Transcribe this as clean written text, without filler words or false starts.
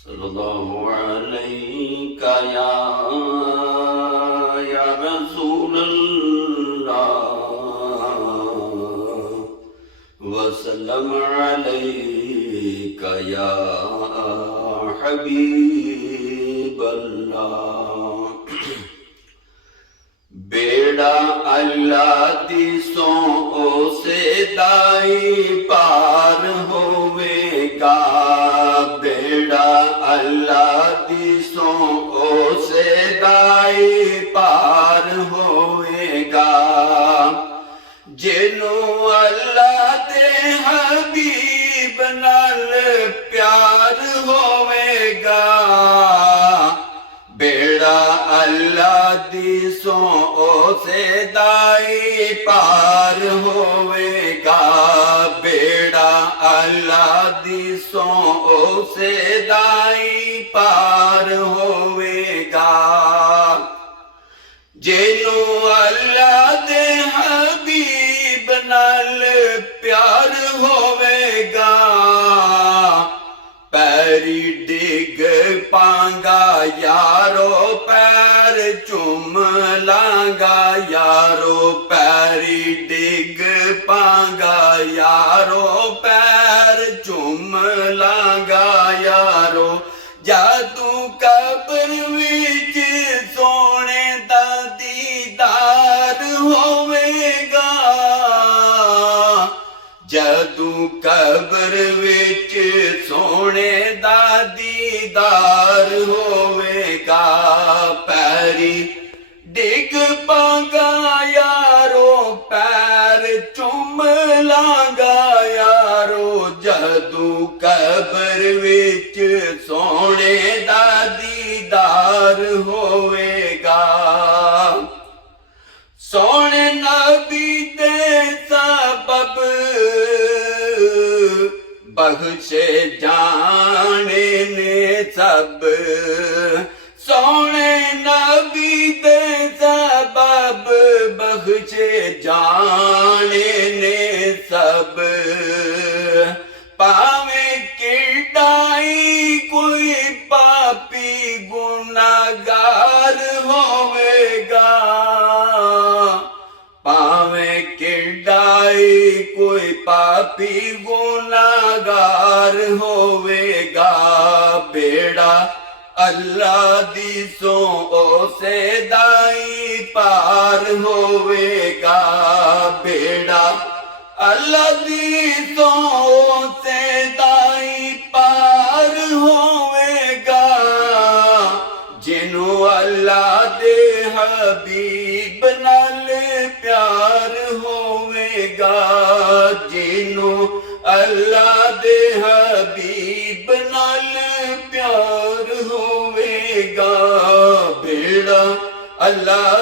सल्लल्लाहु अलैका या रसूल अल्लाह वसल्लम अलैका या हबीब अल्लाह। बेड़ा अल्लाह दी सो से दाई पार होवेगा। बेड़ा अल्लाह दी सो से दाई पार होवेगा। जिनू अल्लाह दे हबीब नाल प्यार होवेगा। बेड़ा अल्लाह दी सो से दाई पार होवेगा। बेड़ा अल्लाह दी सो से दाई पार होवेगा। जिनू अल्लाह दे हबीब नाल प्यार होवेगा। पैरी डिग पांगा यारो पैर चुम लांगा यारो। पैरी डिग पांगा यारो पैर चुम लांगा यारो। जादू कब्र विच सोने दा दीदार होवेगा। जादू कब्र विच सोने दा दीदार होवेगा। पैरी डिग पांगा यारो पैर चुम लांगा यारो। जादू कब्र विच सोने दा दीदार होवेगा। सोने नबी दे सबब बख्शे जाने ने सब। सोने नबी दे सबब बख्शे जाने ने सब। पावे किडाई कोई पापी गुनाहगार होवेगा। पावे किडाई कोई पापी गुनाहगार होवेगा। बेड़ा अल्लाह दी सो से दाई पार होवेगा। बेड़ा अल्लाह दी सो से दाई पार होवेगा। जिनू अल्लाह दे हबीब नाल प्यार होवेगा। जिनू अल्लाह दे हबीब नाल प्यार होवेगा। बेड़ा अल्लाह